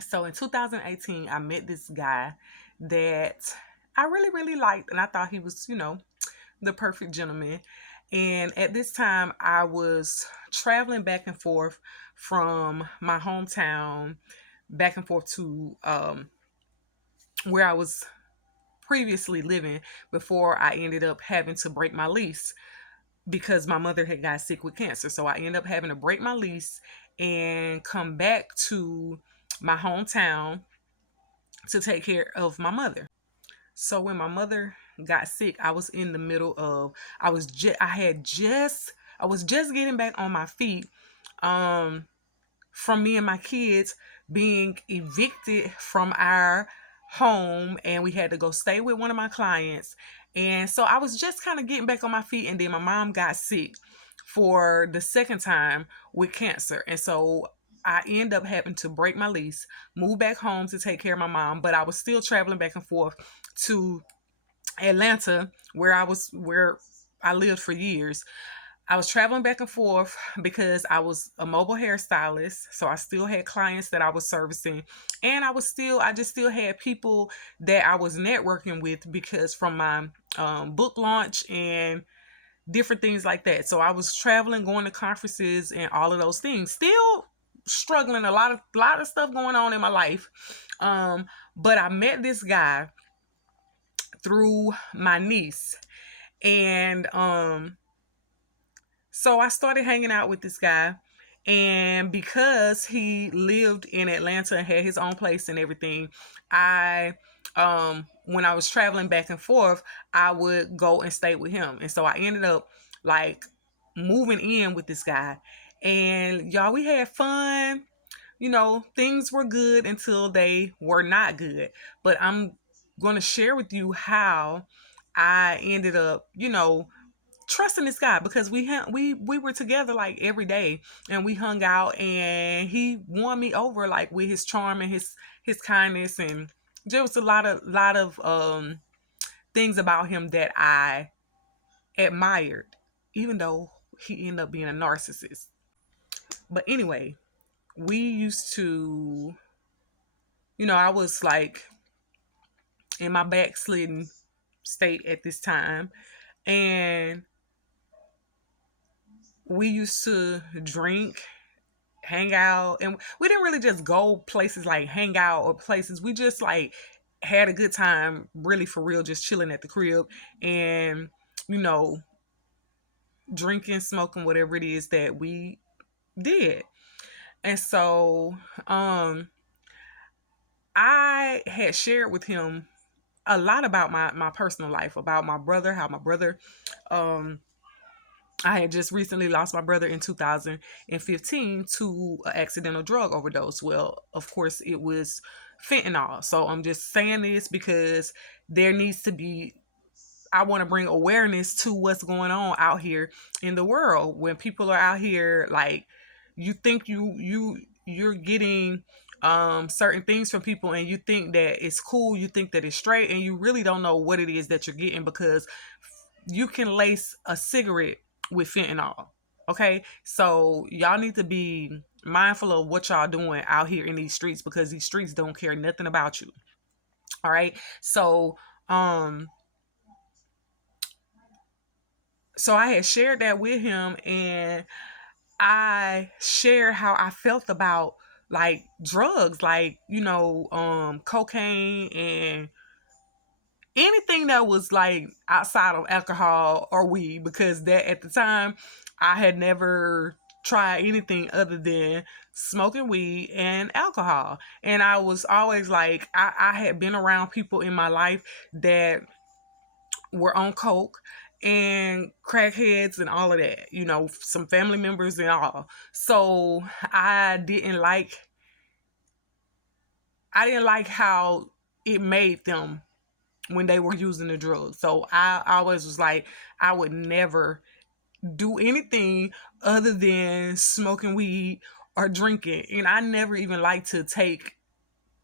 So in 2018, I met this guy that I really, really liked, and I thought he was, the perfect gentleman. And at this time, I was traveling back and forth from my hometown back and forth to where I was previously living before I ended up having to break my lease because my mother had got sick with cancer. So I ended up having to break my lease and come back to my hometown to take care of my mother. So when my mother got sick, I was in the middle of I was just getting back on my feet from me and my kids being evicted from our home, and we had to go stay with one of my clients. And so I was just kind of getting back on my feet, and then my mom got sick for the second time with cancer. And so I end up having to break my lease, move back home to take care of my mom, but I was still traveling back and forth to Atlanta where I lived for years. I was traveling back and forth because I was a mobile hairstylist. So I still had clients that I was servicing. And I just still had people that I was networking with because from my book launch and different things like that. So I was traveling, going to conferences and all of those things. Still struggling, a lot of stuff going on in my life. But I met this guy through my niece. And so I started hanging out with this guy. And because he lived in Atlanta and had his own place and everything, I when I was traveling back and forth, I would go and stay with him. And so I ended up like moving in with this guy. And y'all, we had fun. Things were good until they were not good. But I'm going to share with you how I ended up, trusting this guy because we were together like every day, and we hung out, and he won me over like with his charm and his kindness, and there was a lot of things about him that I admired, even though he ended up being a narcissist. But anyway, we used to, I was like in my backslidden state at this time, and we used to drink, hang out, and we didn't really just go places like hang out or places. We just like had a good time, really for real, just chilling at the crib and you know drinking, smoking, whatever it is that we did. And so I had shared with him a lot about my personal life, about my brother, how my brother um I had just recently lost my brother in 2015 to an accidental drug overdose. Well, of course, it was fentanyl. So I'm just saying this because there needs to be, I want to bring awareness to what's going on out here in the world. When people are out here, like, you think you're getting certain things from people, and you think that it's cool, you think that it's straight, and you really don't know what it is that you're getting, because you can lace a cigarette with fentanyl. Okay, so y'all need to be mindful of what y'all doing out here in these streets, because these streets don't care nothing about you. All right, so I had shared that with him, and I shared how I felt about like drugs, like cocaine and anything that was like outside of alcohol or weed, because that at the time I had never tried anything other than smoking weed and alcohol. And I was always like, I had been around people in my life that were on coke and crackheads and all of that, some family members and all. So I didn't like how it made them when they were using the drugs. So I always was like, I would never do anything other than smoking weed or drinking. And I never even liked to take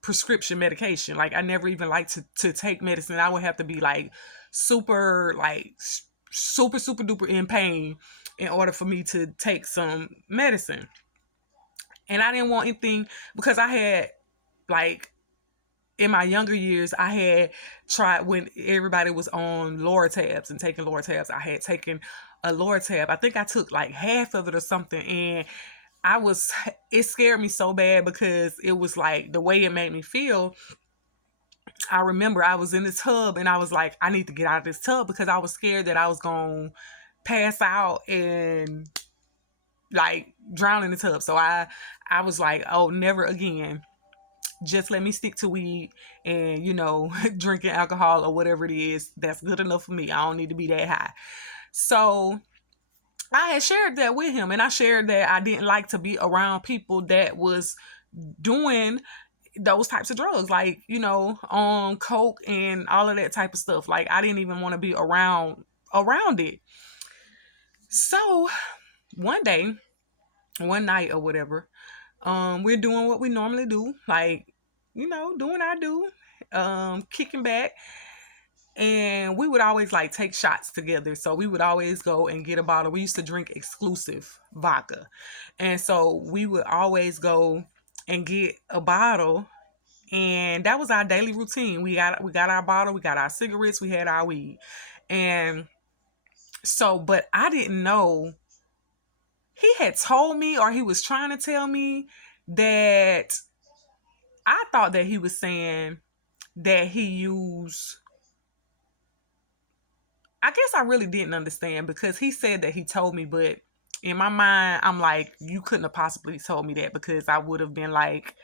prescription medication. Like, I never even liked to take medicine. I would have to be like super, super duper in pain in order for me to take some medicine. And I didn't want anything, because I had like in my younger years, I had tried when everybody was on Lortabs and taking Lortabs. I had taken a Lortab. I think I took like half of it or something, and I was. It scared me so bad because it was like the way it made me feel. I remember I was in the tub and I was like, I need to get out of this tub because I was scared that I was gonna pass out and like drown in the tub. So I was like, oh, never again. Just let me stick to weed and, drinking alcohol or whatever it is. That's good enough for me. I don't need to be that high. So I had shared that with him, and I shared that I didn't like to be around people that was doing those types of drugs, like, on coke and all of that type of stuff. Like, I didn't even want to be around it. So one day, one night or whatever, we're doing what we normally do, like, doing our do, kicking back. And we would always like take shots together. So we would always go and get a bottle. We used to drink exclusive vodka. And so we would always go and get a bottle, and that was our daily routine. We got our bottle, we got our cigarettes, we had our weed. And so, but I didn't know, he had told me, or he was trying to tell me, that I thought that he was saying that he used, I guess I really didn't understand because he said that he told me, but in my mind, I'm like, you couldn't have possibly told me that, because I would have been like,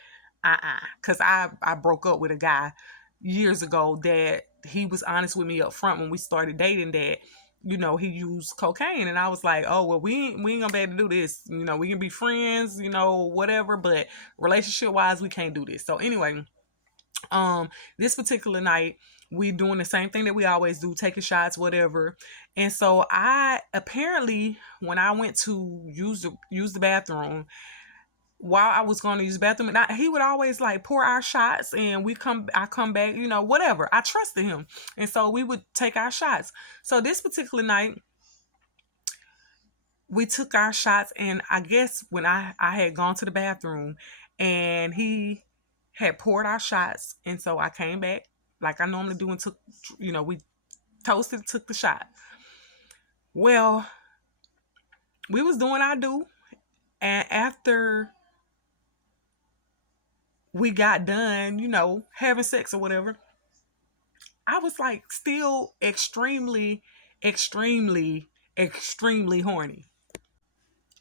because I broke up with a guy years ago that he was honest with me up front when we started dating, that he used cocaine, and I was like, oh well, we ain't gonna be able to do this. We can be friends, whatever, but relationship wise, we can't do this. So anyway, this particular night, we doing the same thing that we always do, taking shots, whatever. And so I apparently, when I went to use the bathroom, while I was going to use the bathroom, and he would always like pour our shots, and I come back, whatever. I trusted him, and so we would take our shots. So this particular night, we took our shots, and I guess when I had gone to the bathroom, and he had poured our shots, and so I came back like I normally do and took, we toasted, took the shot. Well, we was doing our do, and after we got done, having sex or whatever, I was like still extremely, extremely, extremely horny.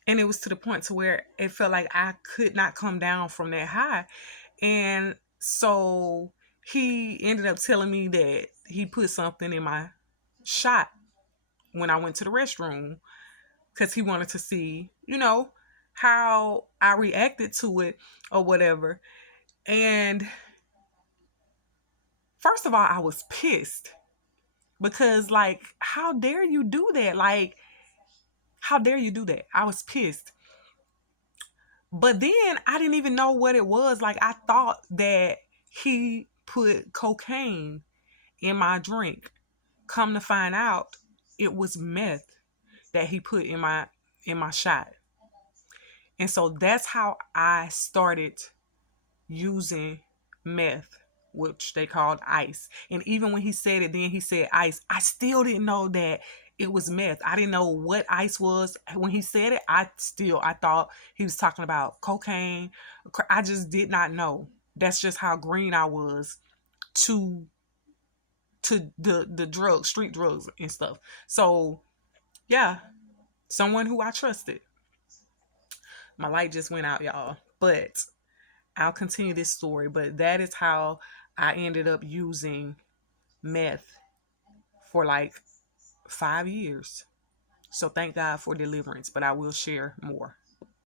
And it was to the point to where it felt like I could not come down from that high. And so he ended up telling me that he put something in my shot when I went to the restroom, because he wanted to see, how I reacted to it or whatever. And first of all, I was pissed because, like, how dare you do that? Like, how dare you do that? I was pissed. But then I didn't even know what it was. Like, I thought that he put cocaine in my drink. Come to find out, it was meth that he put in my shot. And so that's how I started using meth, which they called ice. And even when he said it, then he said ice, I still didn't know that it was meth. I didn't know what ice was. When he said it, I thought he was talking about cocaine. I just did not know. That's just how green I was to the drugs, street drugs and stuff. So yeah, someone who I trusted. My light just went out, y'all. But I'll continue this story. But that is how I ended up using meth for like 5 years. So thank God for deliverance, but I will share more.